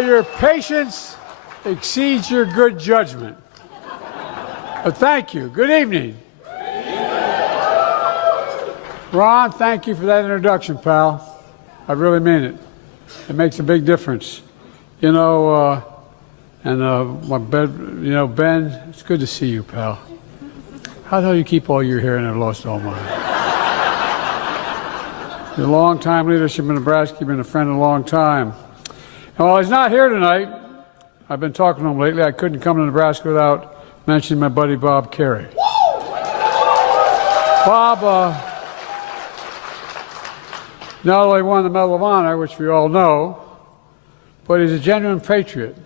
know, your patience exceeds your good judgment. But thank you. Good evening. Ron, thank you for that introduction, pal. I really mean it. It makes a big difference. You know, Ben, it's good to see you, pal. How the hell you keep all your hair in there lost all mine? Your long-time leadership in Nebraska, you've been a friend a long time. And while he's not here tonight, I've been talking to him lately, I couldn't come to Nebraska without mentioning my buddy Bob Kerrey. Bob not only won the Medal of Honor, which we all know, but he's a genuine patriot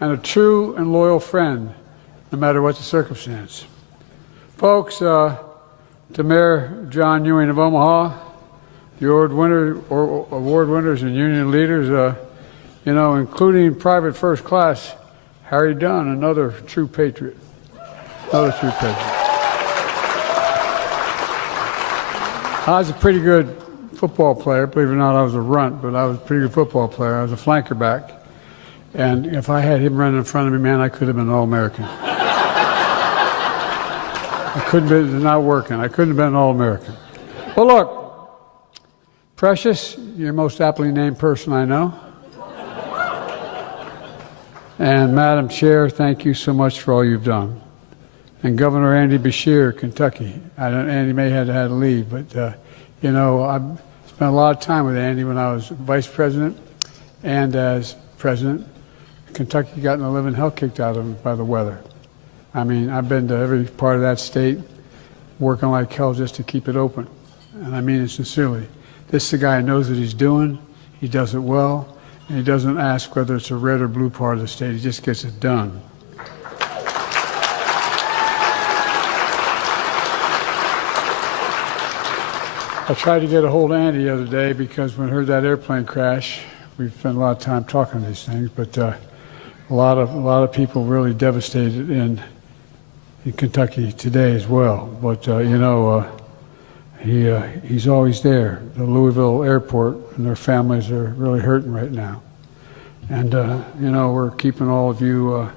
and a true and loyal friend, no matter what the circumstance. Folks, to Mayor John Ewing of Omaha, the award winners and union leaders, including Private First Class Harry Dunn, another true patriot. Another true patriot. I was a pretty good football player. Believe it or not, I was a runt, but I was a pretty good football player. I was a flanker back. And if I had him running in front of me, man, I could have been an All-American. It's not working. I couldn't have been an All-American. Well, look, Precious, you're the most aptly named person I know. And Madam Chair, thank you so much for all you've done. And Governor Andy Beshear, Kentucky. Andy may have had to leave, but, I've spent a lot of time with Andy when I was vice president and as president. Kentucky got the living hell kicked out of him by the weather. I mean, I've been to every part of that state working like hell just to keep it open. And I mean it sincerely. This is a guy who knows what he's doing. He does it well. And he doesn't ask whether it's a red or blue part of the state. He just gets it done. I tried to get a hold of Andy the other day because when I heard that airplane crash, we spent a lot of time talking these things, but a lot of people really devastated in Kentucky today as well. But he's always there. The Louisville airport and their families are really hurting right now. And we're keeping all of you,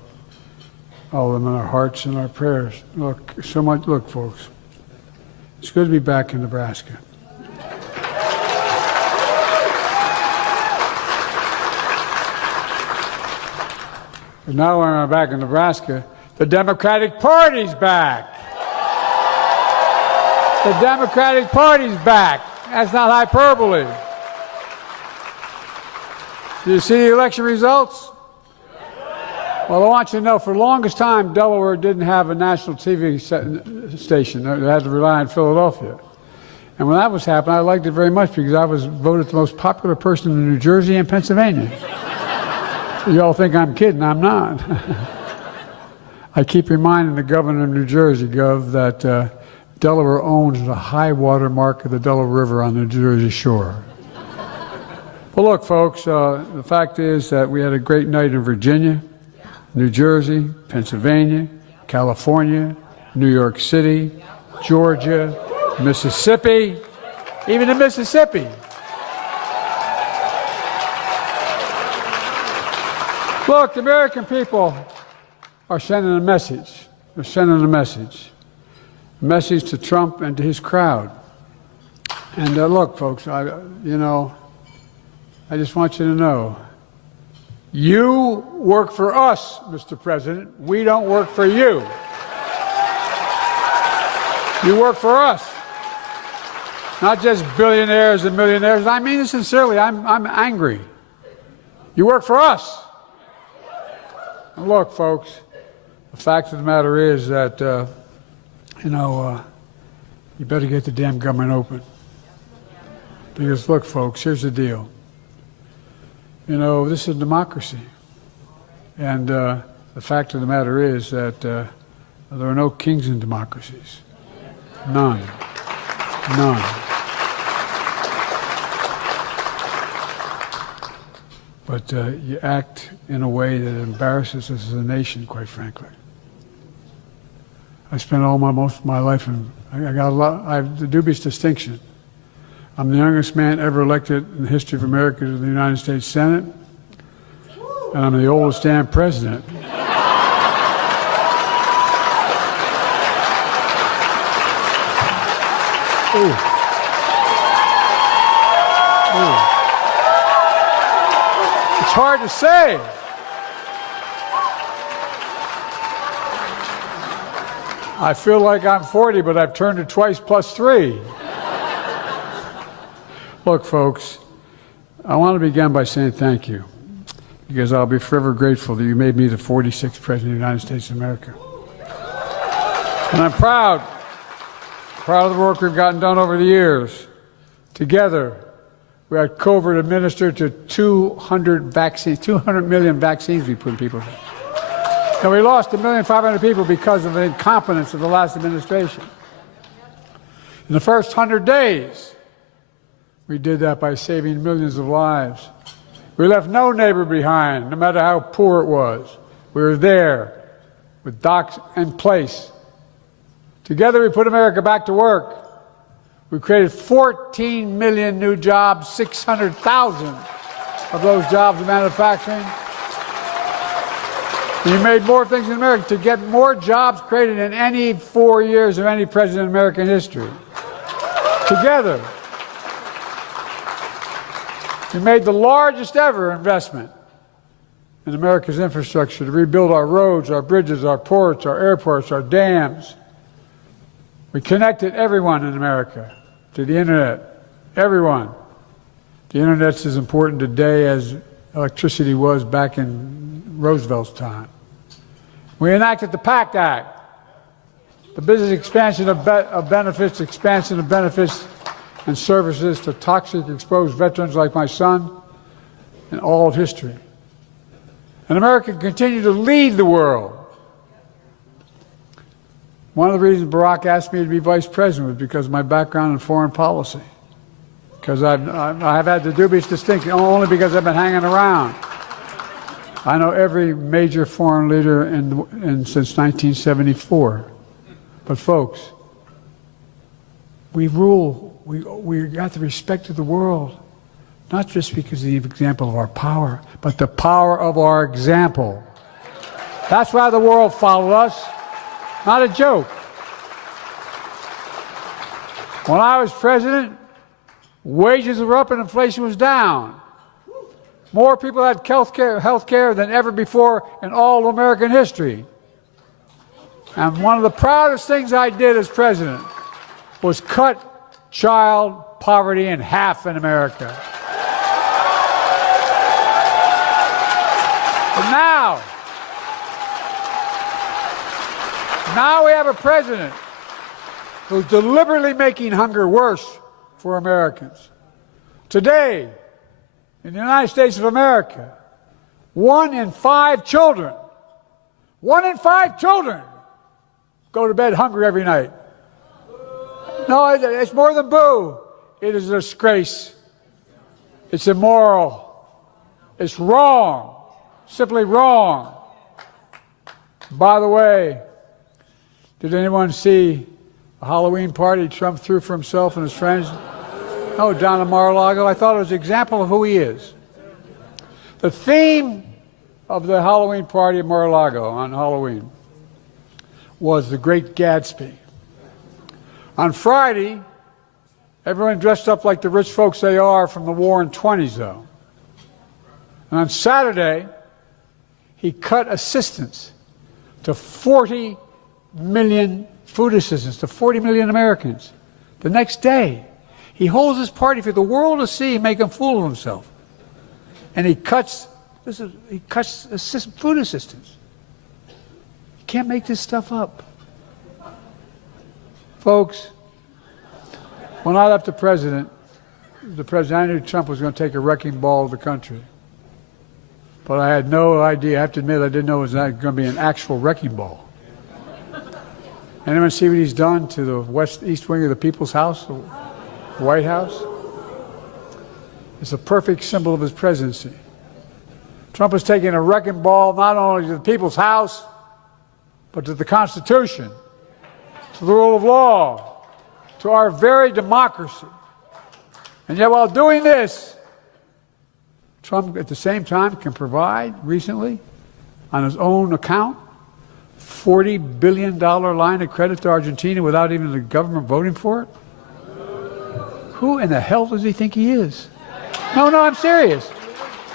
all of them in our hearts and our prayers. Look, folks, it's good to be back in Nebraska. But now when I'm back in Nebraska, the Democratic Party's back. The Democratic Party's back. That's not hyperbole. Do you see the election results? Well, I want you to know, for the longest time, Delaware didn't have a national TV station. They had to rely on Philadelphia. And when that was happening, I liked it very much because I was voted the most popular person in New Jersey and Pennsylvania. You all think I'm kidding. I'm not. I keep reminding the governor of New Jersey, Gov, that Delaware owns the high water mark of the Delaware River on the New Jersey shore. Well, look, folks, the fact is that we had a great night in Virginia, New Jersey, Pennsylvania, California, New York City, Georgia, Mississippi, even in Mississippi. Look, the American people are sending a message. They're sending a message to Trump and to his crowd. And look, folks, I just want you to know, you work for us, Mr. President. We don't work for you. You work for us. Not just billionaires and millionaires. I mean it sincerely. I'm angry. You work for us. And look, folks, the fact of the matter is that, you better get the damn government open. Because, look, folks, here's the deal. This is democracy. And the fact of the matter is that there are no kings in democracies. None. None. But you act in a way that embarrasses us as a nation, quite frankly. I spent most of my life in, I have the dubious distinction. I'm the youngest man ever elected in the history of America to the United States Senate. And I'm the oldest damn president. Ooh. Ooh. It's hard to say. I feel like I'm 40, but I've turned it twice plus 3. Look, folks, I want to begin by saying thank you, because I'll be forever grateful that you made me the 46th President of the United States of America. And I'm proud of the work we've gotten done over the years. Together, we had COVID administered to 200 million vaccines we put in people. And we lost 1,500,000 people because of the incompetence of the last administration. In the first 100 days, we did that by saving millions of lives. We left no neighbor behind, no matter how poor it was. We were there with docs in place. Together, we put America back to work. We created 14 million new jobs, 600,000 of those jobs in manufacturing. We made more things in America to get more jobs created in any 4 years of any president in American history. Together, we made the largest ever investment in America's infrastructure to rebuild our roads, our bridges, our ports, our airports, our dams. We connected everyone in America to the internet. Everyone. The internet's as important today as electricity was back in Roosevelt's time. We enacted the PACT Act, the business expansion of benefits, expansion of benefits and services to toxic exposed veterans like my son in all of history. And America continued to lead the world. One of the reasons Barack asked me to be vice president was because of my background in foreign policy. Because I've had the dubious distinction, only because I've been hanging around. I know every major foreign leader since 1974. But folks, we rule. We got the respect of the world, not just because of the example of our power, but the power of our example. That's why the world followed us. Not a joke. When I was president, wages were up and inflation was down. More people had health care than ever before in all of American history. And one of the proudest things I did as president was cut child poverty in half in America. But now we have a president who's deliberately making hunger worse for Americans. Today, in the United States of America, 1 in 5 children go to bed hungry every night. No, it's more than boo. It is a disgrace. It's immoral. It's wrong. Simply wrong. By the way, did anyone see a Halloween party Trump threw for himself and his friends? No, down in Mar-a-Lago. I thought it was an example of who he is. The theme of the Halloween party at Mar-a-Lago on Halloween was The Great Gatsby. On Friday, everyone dressed up like the rich folks they are from the War 20s, though. And on Saturday, he cut assistance to 40 million food assistance to 40 million Americans. The next day, he holds his party for the world to see, make a fool of himself. And he cuts food assistance. You can't make this stuff up. Folks, when I left the president, I knew Trump was going to take a wrecking ball of the country. But I had no idea, I have to admit, I didn't know it was going to be an actual wrecking ball. Anyone see what he's done to the east wing of the People's House, the White House? It's a perfect symbol of his presidency. Trump is taking a wrecking ball not only to the People's House, but to the Constitution, to the rule of law, to our very democracy. And yet while doing this, Trump, at the same time, can provide recently, on his own account, $40 billion line of credit to Argentina without even the government voting for it? Who in the hell does he think he is? No, I'm serious.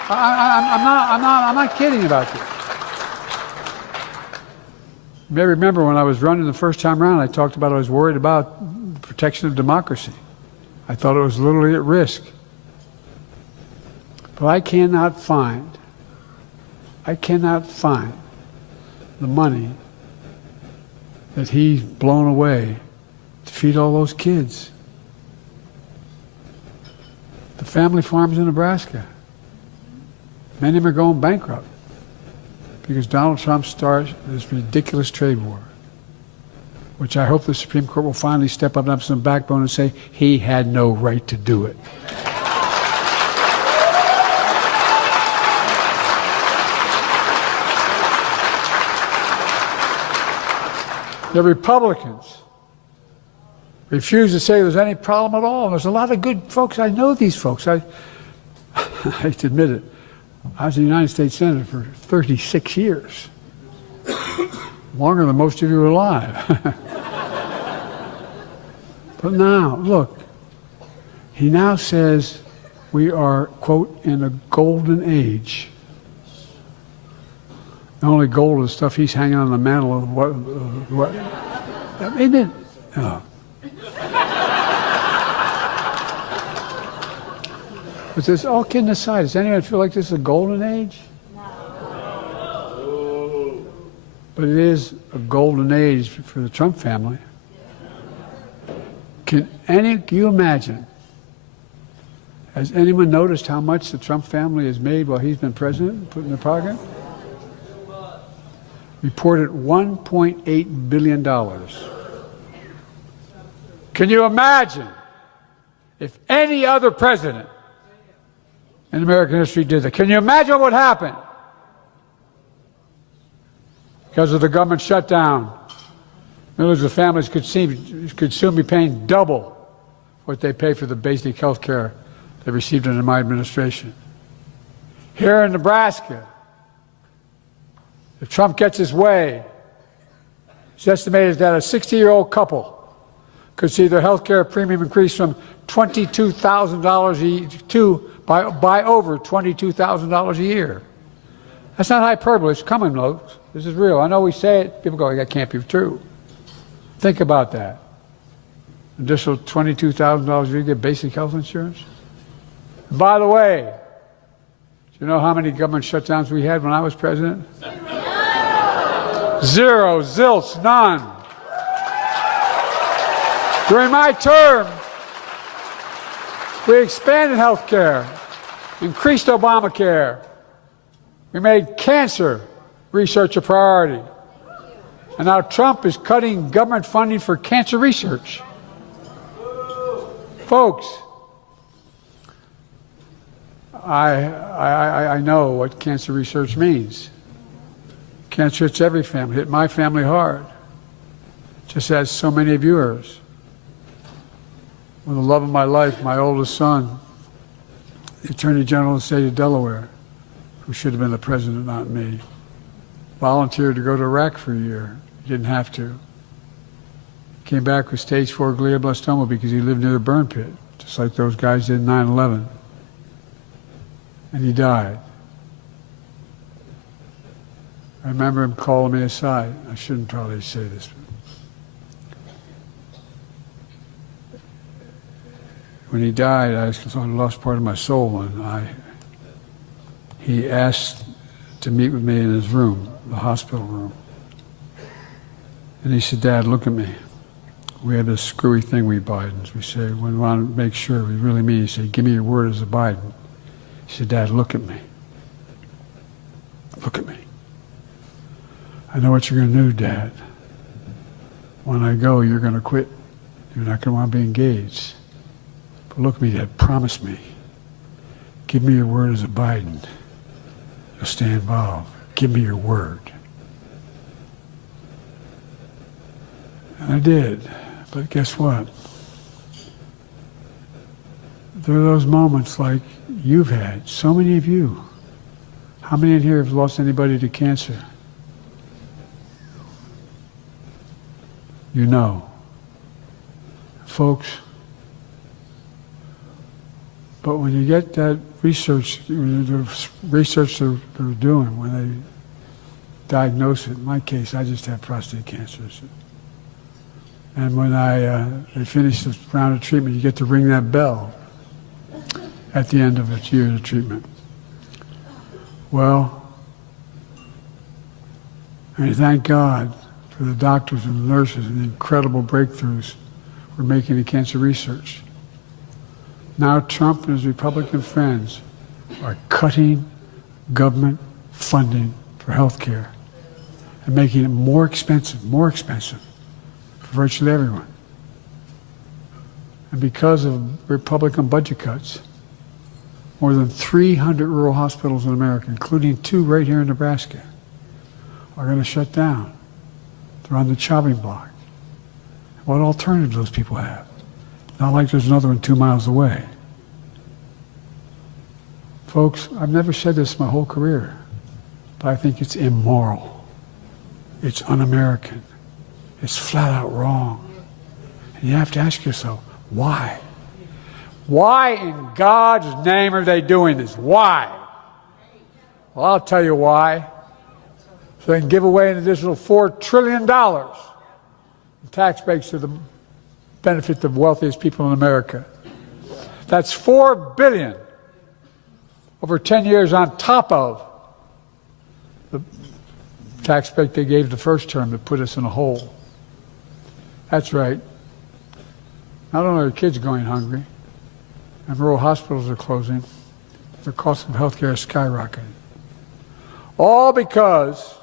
I'm not kidding about this. You may remember when I was running the first time around, I talked about I was worried about the protection of democracy. I thought it was literally at risk. But I cannot find the money that he's blown away to feed all those kids. The family farms in Nebraska. Many of them are going bankrupt because Donald Trump starts this ridiculous trade war, which I hope the Supreme Court will finally step up and have some backbone and say he had no right to do it. The Republicans refuse to say there's any problem at all. There's a lot of good folks. I know these folks. I hate to admit it. I was a United States Senator for 36 years. Longer than most of you are alive. But now, look, he now says we are, quote, in a golden age. Not only gold is stuff he's hanging on the mantle of what isn't it? Oh. But this, all kidding aside, does anyone feel like this is a golden age? No. But it is a golden age for the Trump family. Can you imagine? Has anyone noticed how much the Trump family has made while he's been president, put in their pocket? Reported $1.8 billion. Can you imagine if any other president in American history did that? Can you imagine what would happen? Because of the government shutdown, millions of families could soon be paying double what they pay for the basic health care they received under my administration. Here in Nebraska, if Trump gets his way, it's estimated that a 60-year-old couple could see their health care premium increase from $22,000 to by over $22,000 a year. That's not hyperbole. It's coming, folks. This is real. I know we say it. People go, that can't be true. Think about that. Additional $22,000 a year to get basic health insurance. And by the way, do you know how many government shutdowns we had when I was president? Zero, zilch, none. During my term, we expanded health care, increased Obamacare. We made cancer research a priority. And now Trump is cutting government funding for cancer research. Folks, I know what cancer research means. Cancer hits every family, hit my family hard, just as so many of yours. With the love of my life, my oldest son, the Attorney General of the state of Delaware, who should have been the president, not me, volunteered to go to Iraq for a year. He didn't have to. Came back with stage 4 glioblastoma because he lived near a burn pit, just like those guys did in 9/11. And he died. I remember him calling me aside. I shouldn't probably say this. When he died, I lost part of my soul, and he asked to meet with me in his room, the hospital room. And he said, "Dad, look at me. We have this screwy thing we Bidens. We say, we want to make sure we really mean." He said, "Give me your word as a Biden." He said, "Dad, look at me. Look at me. I know what you're going to do, Dad. When I go, you're going to quit. You're not going to want to be engaged. But look at me, Dad. Promise me. Give me your word as a Biden. You'll stay involved. Give me your word." And I did. But guess what? There are those moments like you've had, so many of you. How many in here have lost anybody to cancer? You know. Folks, but when you get that research, the research they're doing, when they diagnose it, in my case, I just have prostate cancer. And when they finish this round of treatment, you get to ring that bell at the end of its year of treatment. Well, I thank God for the doctors and the nurses and the incredible breakthroughs we're making in cancer research. Now Trump and his Republican friends are cutting government funding for health care and making it more expensive for virtually everyone. And because of Republican budget cuts, more than 300 rural hospitals in America, including 2 right here in Nebraska, are going to shut down. They're on the chopping block. What alternative those people have? Not like there's another one 2 miles away. Folks, I've never said this my whole career, but I think it's immoral. It's un-American. It's flat out wrong. And you have to ask yourself, why? Why in God's name are they doing this? Why? Well, I'll tell you why. So they can give away an additional $4 trillion in tax breaks to the benefit of the wealthiest people in America. That's $4 billion over 10 years on top of the tax break they gave the first term that put us in a hole. That's right. Not only are kids going hungry, and rural hospitals are closing, the cost of health care is skyrocketing. All because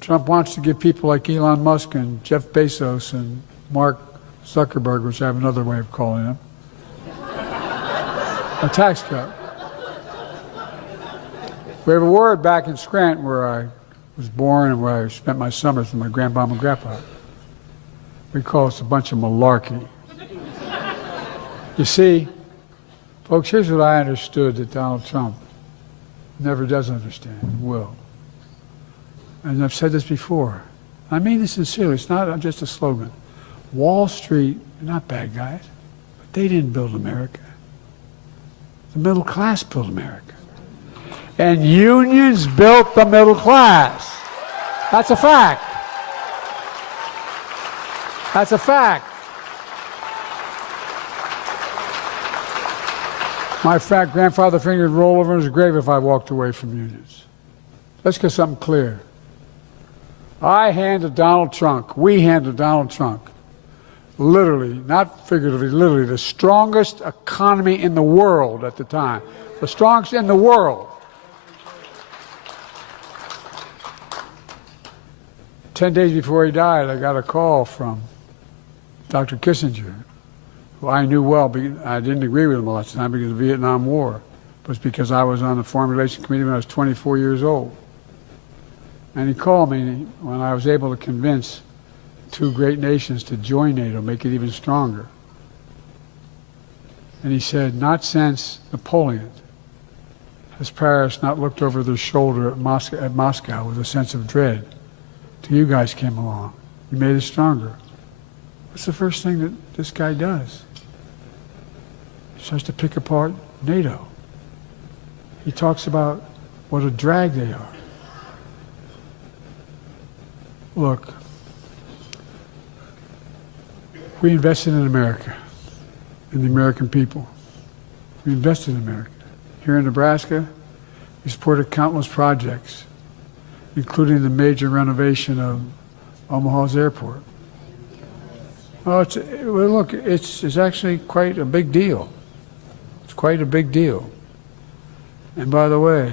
Trump wants to give people like Elon Musk and Jeff Bezos and Mark Zuckerberg, which I have another way of calling him, a tax cut. We have a word back in Scranton where I was born and where I spent my summers with my grandpa and grandpa. We call this a bunch of malarkey. You see, folks, here's what I understood that Donald Trump never does understand, will. And I've said this before. I mean this sincerely. It's not just a slogan. Wall Street, they're not bad guys, but they didn't build America. The middle class built America. And unions built the middle class. That's a fact. That's a fact. My fat grandfather finger would roll over in his grave if I walked away from unions. Let's get something clear. I handed Donald Trump, we handed Donald Trump, literally, not figuratively, literally, the strongest economy in the world at the time. The strongest in the world. 10 days before he died, I got a call from Dr. Kissinger, who I knew well. I didn't agree with him a lot of the time because of the Vietnam War. It was because I was on the Foreign Relations Committee when I was 24 years old. And he called me when I was able to convince 2 great nations to join NATO, make it even stronger. And he said, not since Napoleon has Paris not looked over their shoulder at Moscow with a sense of dread till you guys came along. You made it stronger. What's the first thing that this guy does? He starts to pick apart NATO. He talks about what a drag they are. Look, we invested in America, in the American people. We invested in America. Here in Nebraska, we supported countless projects, including the major renovation of Omaha's airport. Well, look, it's actually quite a big deal. It's quite a big deal. And by the way,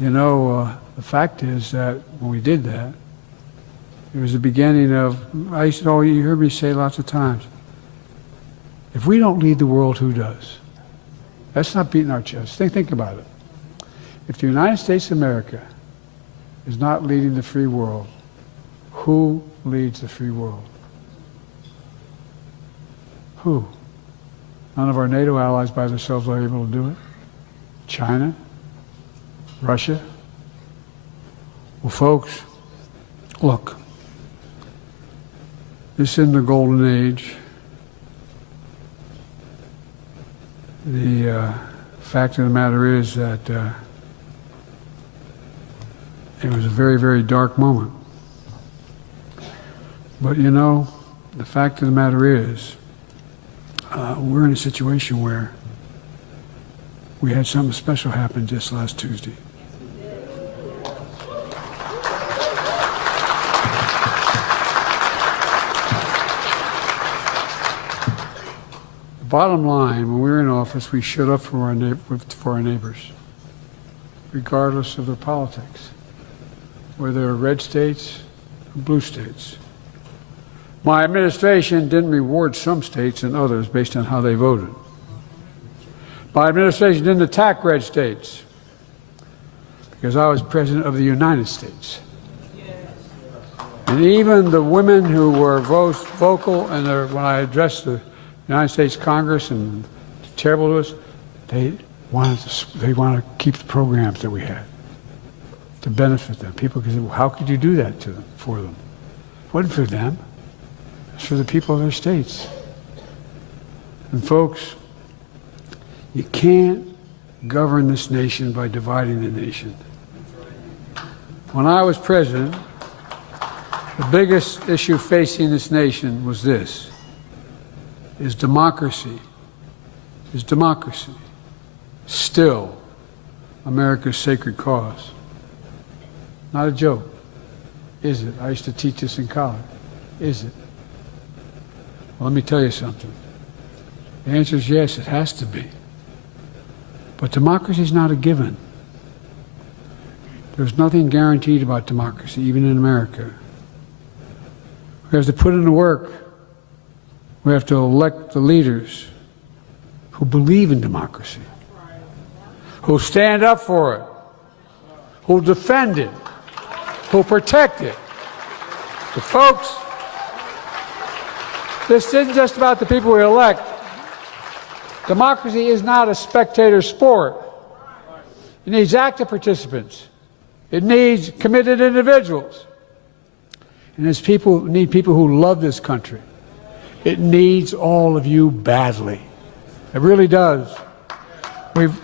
you know, the fact is that when we did that, it was the beginning of, you heard me say lots of times, if we don't lead the world, who does? That's not beating our chest. Think about it. If the United States of America is not leading the free world, who leads the free world? Who? None of our NATO allies by themselves are able to do it. China, Russia. Well, folks, look, this isn't the golden age. The fact of the matter is that it was a very, very dark moment. But you know, the fact of the matter is, we're in a situation where we had something special happen just last Tuesday. The bottom line, when we were in office, we showed up for our neighbors, regardless of their politics, whether they were red states or blue states. My administration didn't reward some states and others based on how they voted. My administration didn't attack red states because I was president of the United States. And even the women who were vocal and when I addressed the United States Congress and terrible to us, they wanted to keep the programs that we had to benefit them. People could say, well, how could you do that for them? It wasn't for them. It's for the people of their states. And folks, you can't govern this nation by dividing the nation. When I was president, the biggest issue facing this nation was this: is democracy still America's sacred cause? Not a joke. Is it? I used to teach this in college. Is it? Well, let me tell you something. The answer is yes, it has to be. But democracy is not a given. There's nothing guaranteed about democracy, even in America. We have to put in the work. We have to elect the leaders who believe in democracy, who stand up for it, who defend it, who protect it. But folks, this isn't just about the people we elect. Democracy is not a spectator sport. It needs active participants. It needs committed individuals. And it needs people who love this country. It needs all of you badly. It really does. We've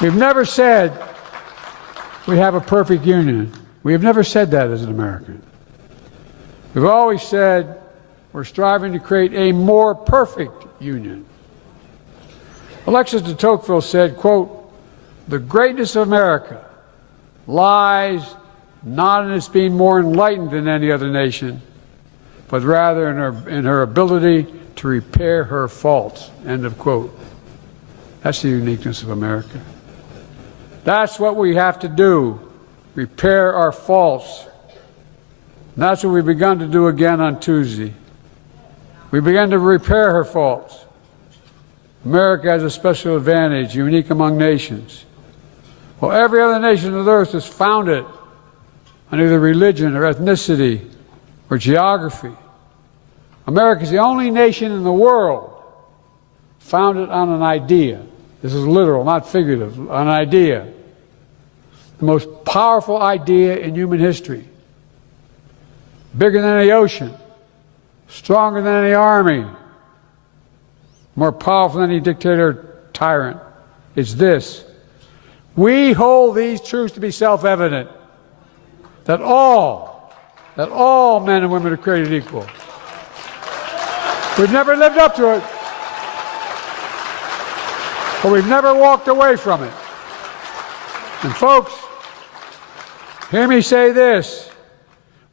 never said we have a perfect union. We have never said that as an American. We've always said we're striving to create a more perfect union. Alexis de Tocqueville said, quote, "The greatness of America lies not in its being more enlightened than any other nation, but rather in her ability to repair her faults," end of quote. That's the uniqueness of America. That's what we have to do, repair our faults. And that's what we've begun to do again on Tuesday. We began to repair her faults. America has a special advantage, unique among nations. Well, every other nation on earth is founded on either religion or ethnicity or geography. America is the only nation in the world founded on an idea. This is literal, not figurative, an idea. The most powerful idea in human history. Bigger than any ocean, stronger than any army, more powerful than any dictator or tyrant. It's this: we hold these truths to be self-evident, that all men and women are created equal. We've never lived up to it, but we've never walked away from it. And folks, hear me say this: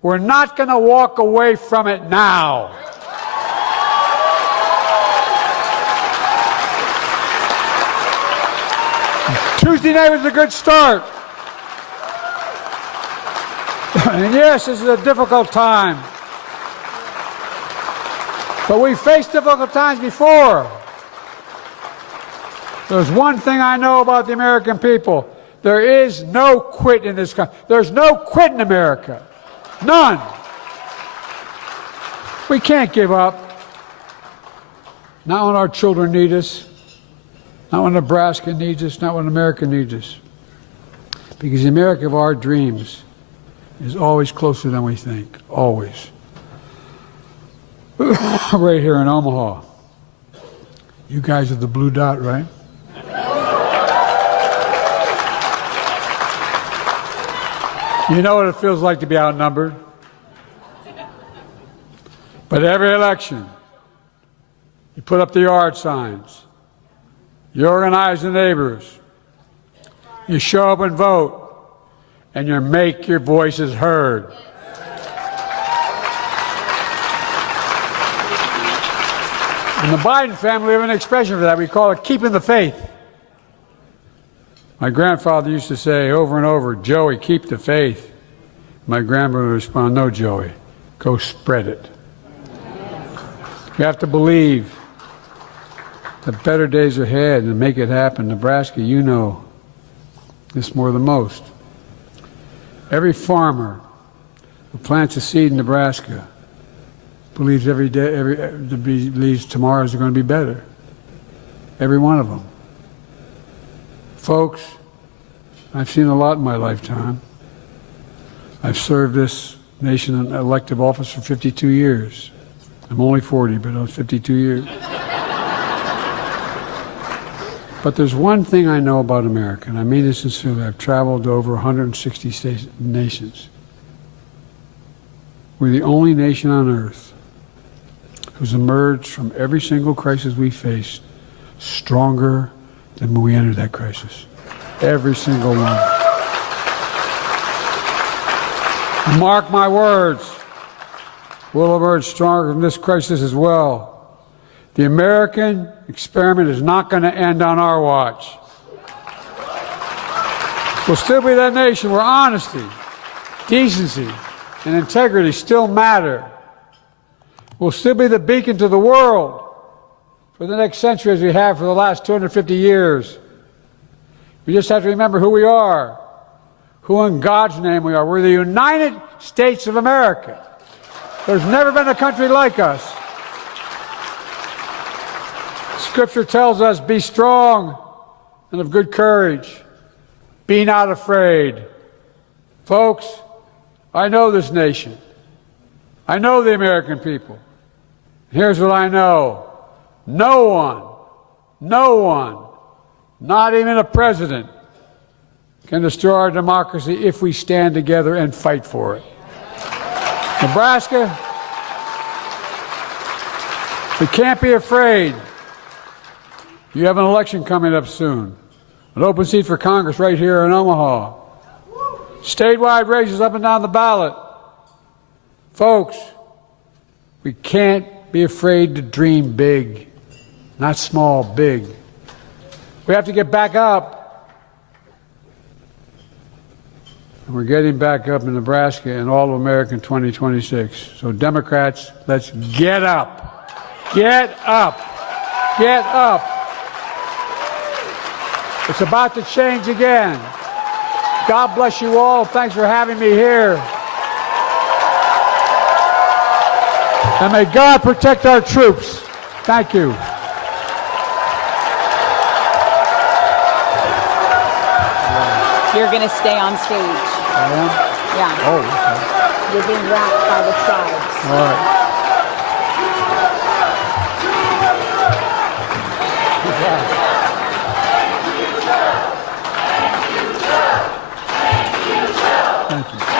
we're not going to walk away from it now. Tuesday night was a good start. And yes, this is a difficult time. But we faced difficult times before. There's one thing I know about the American people. There is no quit in this country. There's no quit in America. None. We can't give up. Not when our children need us, not when Nebraska needs us, not when America needs us. Because the America of our dreams is always closer than we think, always. Right here in Omaha. You guys are the blue dot, right? You know what it feels like to be outnumbered? But every election, you put up the yard signs, you organize the neighbors, you show up and vote, and you make your voices heard. In the Biden family, we have an expression for that. We call it keeping the faith. My grandfather used to say over and over, "Joey, keep the faith." My grandmother would respond, "No, Joey, go spread it." We have to believe that better days are ahead and make it happen. Nebraska, you know this more than most. Every farmer who plants a seed in Nebraska believes every day, believes tomorrows are going to be better. Every one of them. Folks, I've seen a lot in my lifetime. I've served this nation in elective office for 52 years. I'm only 40, but I was 52 years. But there's one thing I know about America, and I mean this sincerely. I've traveled to over 160 nations. We're the only nation on earth who's emerged from every single crisis we faced stronger than when we entered that crisis. Every single one. Mark my words, we'll emerge stronger from this crisis as well. The American experiment is not going to end on our watch. We'll still be that nation where honesty, decency, and integrity still matter. We'll still be the beacon to the world for the next century as we have for the last 250 years. We just have to remember who we are, who in God's name we are. We're the United States of America. There's never been a country like us. Scripture tells us, be strong and of good courage. Be not afraid. Folks, I know this nation. I know the American people. Here's what I know. No one, not even a president, can destroy our democracy if we stand together and fight for it. Nebraska, we can't be afraid. You have an election coming up soon. An open seat for Congress right here in Omaha. Statewide races up and down the ballot. Folks, we can't be afraid to dream big. Not small, big. We have to get back up. And we're getting back up in Nebraska and all of America in 2026. So Democrats, let's get up. Get up. Get up. It's about to change again. God bless you all. Thanks for having me here. And may God protect our troops. Thank you. You're going to stay on stage. I am? Yeah. Oh, okay. You're being wrapped by the tribes. All right. Thank you.